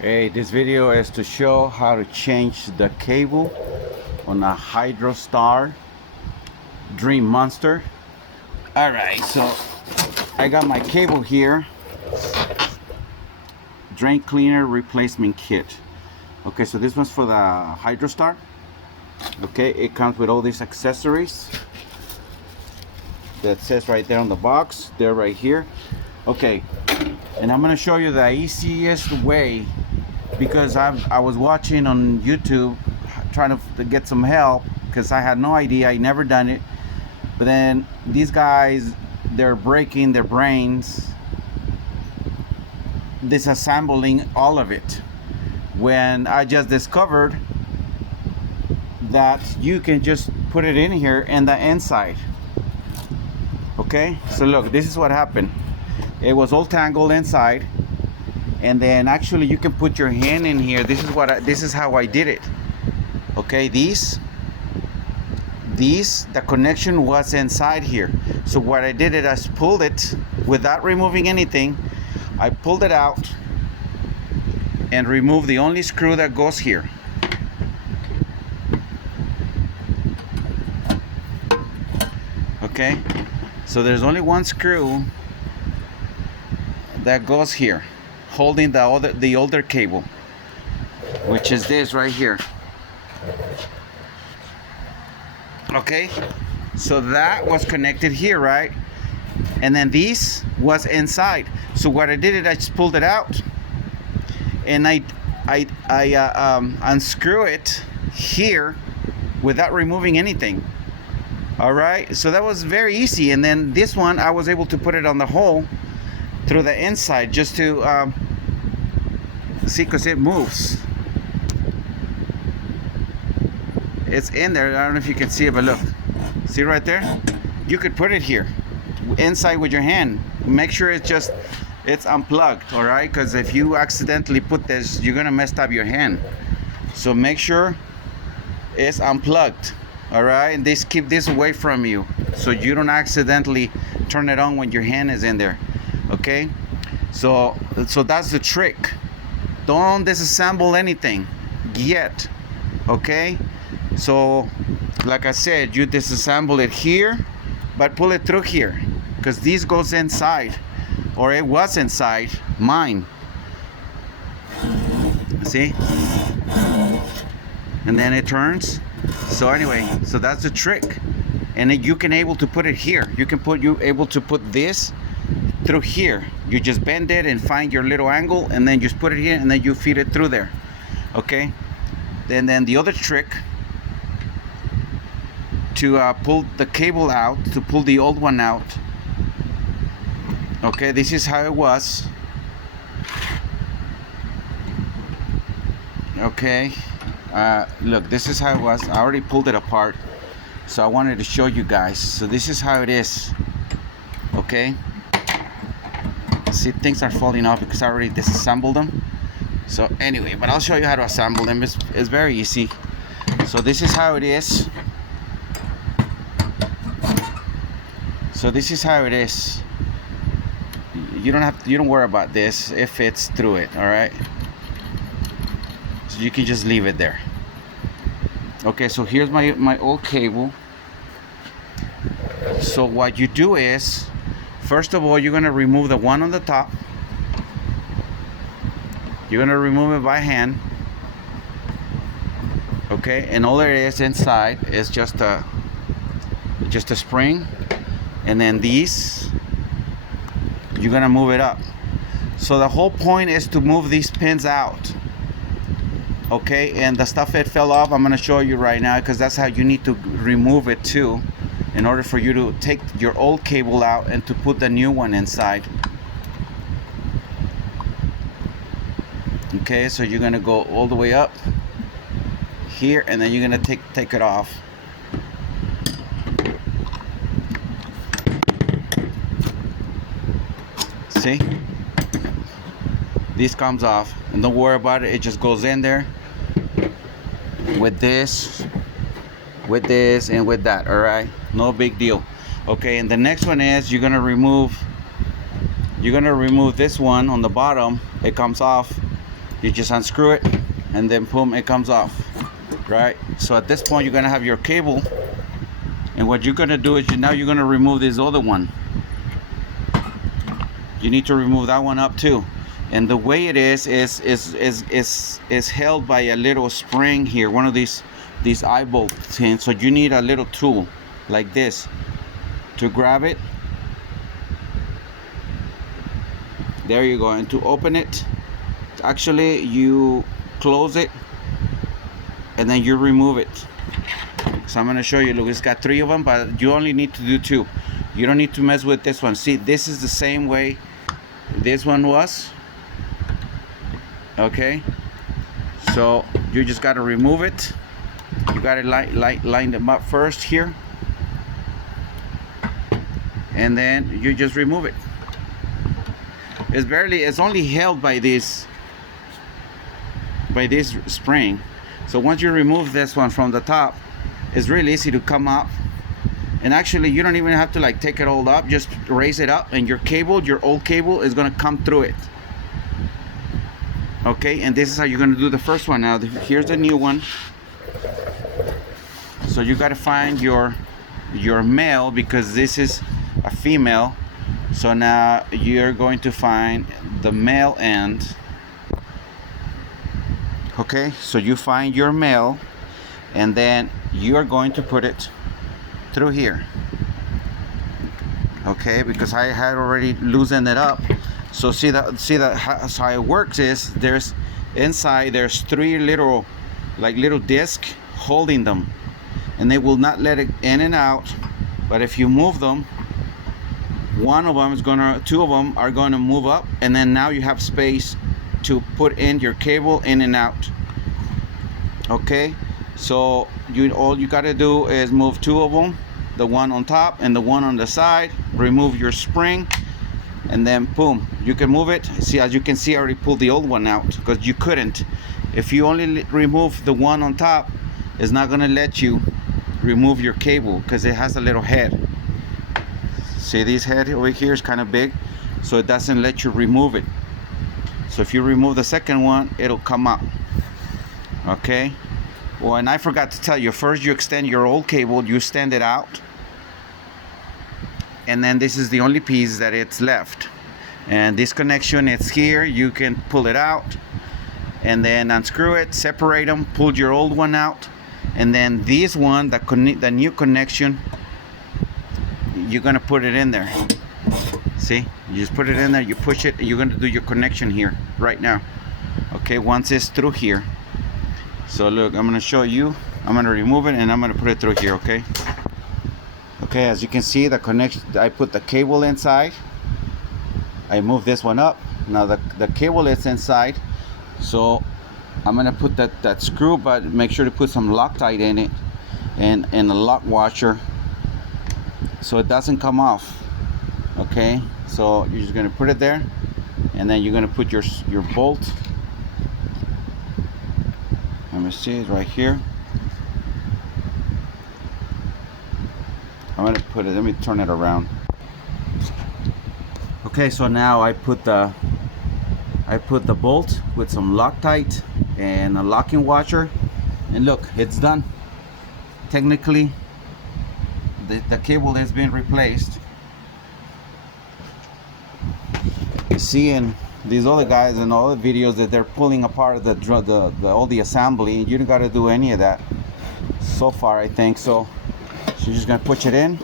Hey, this video is to show how to change the cable on a Hydrostar Dream Monster. Alright, so I got my cable here. Drain cleaner replacement kit. Okay, so this one's for the Hydrostar. Okay, it comes with all these accessories that says right there on the box. They're right here. Okay, and I'm gonna show you the easiest way, because I was watching on YouTube trying to get some help because I had no idea. I never done it. But then these guys, they're breaking their brains disassembling all of it, when I just discovered that you can just put it in here and the inside. Okay, so look, this is what happened. It was all tangled inside, and then actually you can put your hand in here. This is how I did it. Okay, the connection was inside here. So what I did is I pulled it without removing anything. I pulled it out and removed the only screw that goes here. Okay, so there's only one screw that goes here, holding the older cable, which is this right here. Okay, so that was connected here, right? And then this was inside. So what I did is I just pulled it out, and I unscrew it here without removing anything. All right, so that was very easy. And then this one, I was able to put it on the hole through the inside, just to see, because it moves. It's in there. I don't know if you can see it, but look, see right there? You could put it here inside with your hand. Make sure it's unplugged, all right? Because if you accidentally put this, you're gonna mess up your hand. So make sure it's unplugged, all right? And keep this away from you, so you don't accidentally turn it on when your hand is in there. Okay, so that's the trick. Don't disassemble anything yet. Okay, so like I said, you disassemble it here, but pull it through here, because this goes inside, or it was inside mine. See, and then it turns. So anyway, so that's the trick. And then you can able to put it here. You able to put this through here. You just bend it and find your little angle, and then just put it here, and then you feed it through there. Okay, then the other trick to pull the cable out, to pull the old one out. Okay, this is how it was. Okay, look, this is how it was. I already pulled it apart, so I wanted to show you guys. So this is how it is. Okay, see, things are falling off because I already disassembled them. So anyway, but I'll show you how to assemble them. It's very easy. So this is how it is. So this is how it is. You don't worry about this. It fits through it, all right? So you can just leave it there. Okay, so here's my old cable. So what you do is, first of all, you're gonna remove the one on the top. You're gonna remove it by hand. Okay, and all there is inside is just a spring, and then these, you're gonna move it up. So the whole point is to move these pins out. Okay, and the stuff that fell off, I'm gonna show you right now, because that's how you need to remove it too, in order for you to take your old cable out and to put the new one inside. Okay, so you're gonna go all the way up here, and then you're gonna take it off. See, this comes off, and don't worry about it. It just goes in there with this, and with that. All right, no big deal. Okay, and the next one is you're gonna remove this one on the bottom. It comes off, You just unscrew it, and then boom, it comes off, right? So at this point, you're gonna have your cable, and what you're gonna do is now you're gonna remove this other one. You need to remove that one up too. And the way it is held by a little spring here, one of these eye bolt things. So you need a little tool like this to grab it. There you go. And to open it, actually you close it and then you remove it. So I'm going to show you. Look, it's got 3 of them, but you only need to do 2. You don't need to mess with this one. See, this is the same way this one was. Okay, so you just got to remove it. You got to line them up first here, and then you just remove it. It's only held by this spring. So once you remove this one from the top, it's really easy to come up. And actually, you don't even have to like take it all up. Just raise it up, and your cable, your old cable, is gonna come through it. Okay, and this is how you're gonna do the first one. Now here's the new one. So you got to find your male, because this is a female. So now you're going to find the male end. Okay, so you find your male, and then you are going to put it through here. Okay, because I had already loosened it up. So see that how it works is there's 3 little discs holding them, and they will not let it in and out. But if you move them, 2 of them are gonna move up, and then now you have space to put in your cable in and out. Okay, so all you got to do is move 2 of them, the one on top and the one on the side. Remove your spring, and then boom, you can move it. See, as you can see, I already pulled the old one out because you couldn't. If you only remove the one on top, it's not gonna let you remove your cable because it has a little head. See, this head over here is kind of big, so it doesn't let you remove it. So if you remove the second one, it'll come up. Okay, well, and I forgot to tell you, first you extend your old cable, you extend it out, and then this is the only piece that it's left. And this connection, it's here. You can pull it out and then unscrew it, separate them, pull your old one out, and then this one, the new connection, you're gonna put it in there. See, you just put it in there, you push it, and you're gonna do your connection here right now. Okay, once it's through here. So look, I'm gonna show you. I'm gonna remove it and I'm gonna put it through here. Okay, as you can see, the connection, I put the cable inside. I move this one up. Now the cable is inside, so I'm gonna put that screw, but make sure to put some Loctite in it and a lock washer so it doesn't come off. Okay, so you're just gonna put it there, and then you're gonna put your bolt. Let me see, it's right here. I'm gonna put it, let me turn it around. Okay, so now I put the bolt with some Loctite and a locking washer, and look, it's done. Technically, the cable has been replaced. You see in these other guys in all the videos that they're pulling apart all the assembly. You don't got to do any of that so far, I think. So you're just gonna push it in,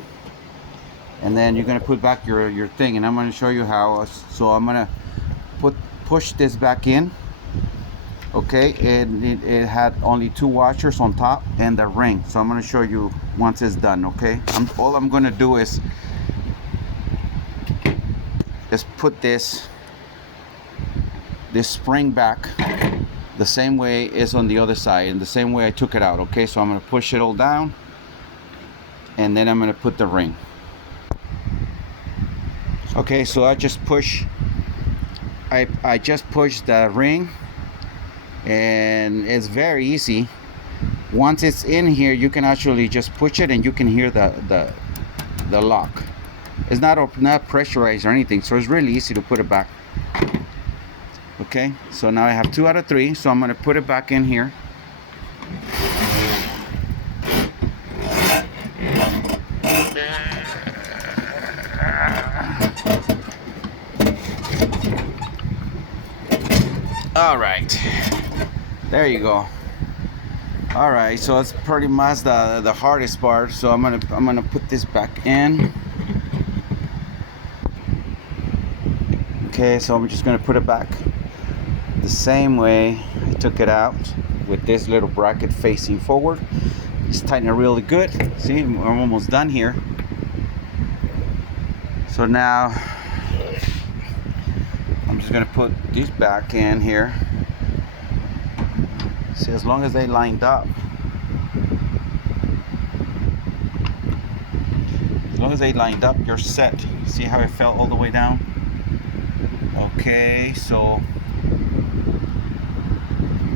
and then you're gonna put back your thing, and I'm gonna show you how. So I'm gonna push this back in. Okay, and it had only 2 washers on top and the ring. So I'm gonna show you once it's done. Okay, all I'm gonna do is put this spring back the same way is on the other side, and the same way I took it out. Okay, so I'm gonna push it all down, and then I'm gonna put the ring. Okay, so I just push the ring, and it's very easy. Once it's in here, you can actually just push it and you can hear the lock. It's not pressurized or anything, so it's really easy to put it back. Okay, so now I have 2 out of 3, so I'm going to put it back in here. All right, there you go. All right, so it's pretty much the hardest part. So I'm gonna put this back in. Okay, so I'm just gonna put it back the same way I took it out, with this little bracket facing forward. Just tighten it really good. See, I'm almost done here. So now I'm just gonna put these back in here. See, as long as they lined up, you're set. See how it fell all the way down? Okay, so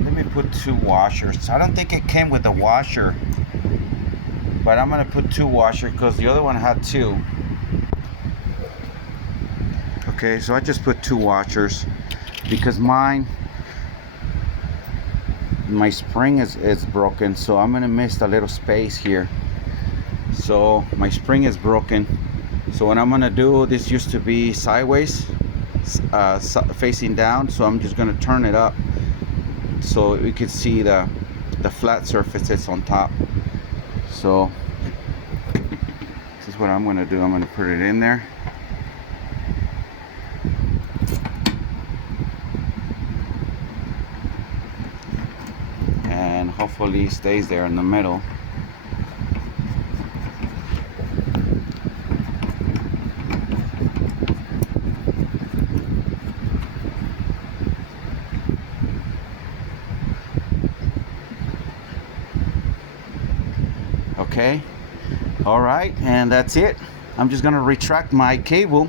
let me put 2 washers. I don't think it came with a washer, but I'm gonna put 2 washers because the other one had 2. Okay, so I just put 2 washers because my spring is broken, so I'm gonna miss a little space here. So my spring is broken, so what I'm gonna do, this used to be sideways, facing down, so I'm just gonna turn it up so we could see the flat surfaces on top. So this is what I'm gonna do. I'm gonna put it in there. And hopefully it stays there in the middle. Okay, all right, and that's it. I'm just gonna retract my cable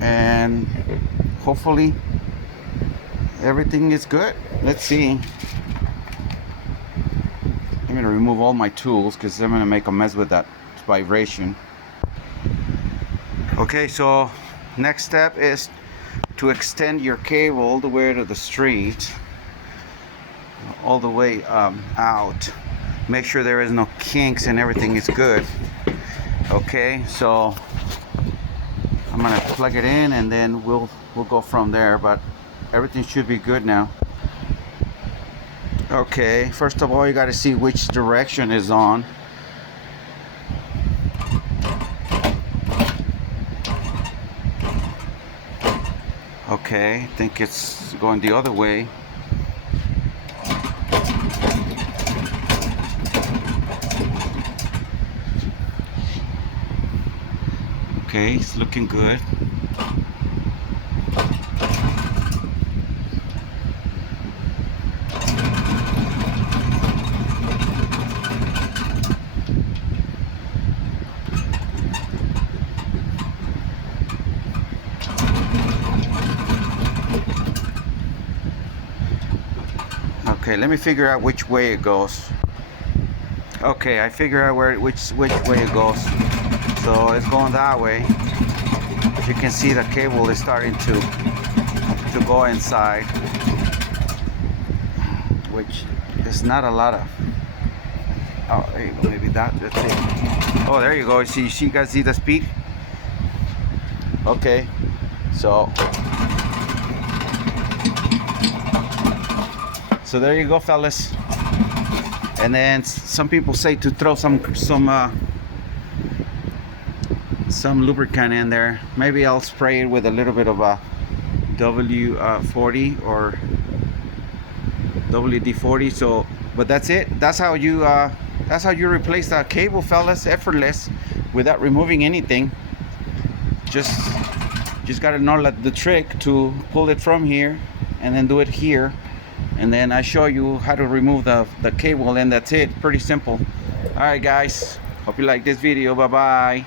and hopefully everything is good. Let's see. I'm gonna remove all my tools because I'm gonna make a mess with that vibration. Okay, so next step is to extend your cable all the way to the street, all the way out. Make sure there is no kinks and everything is good. Okay, so I'm gonna plug it in and then we'll go from there, but everything should be good now. Okay, first of all, you got to see which direction is on. Okay, I think it's going the other way. Okay, it's looking good. Okay, let me figure out which way it goes. Okay, I figure out which way it goes. So it's going that way. As you can see, the cable is starting to go inside, which is not a lot of. Oh, there you go. Maybe that's it. Oh, there you go. You guys see the speed? Okay, so there you go, fellas. And then some people say to throw some lubricant in there. Maybe I'll spray it with a little bit of a W40 or WD-40. So, but that's it. That's how you replace the cable, fellas. Effortless, without removing anything. Just gotta know the trick to pull it from here and then do it here, and then I show you how to remove the cable, and that's it. Pretty simple. All right, guys, hope you like this video. Bye bye.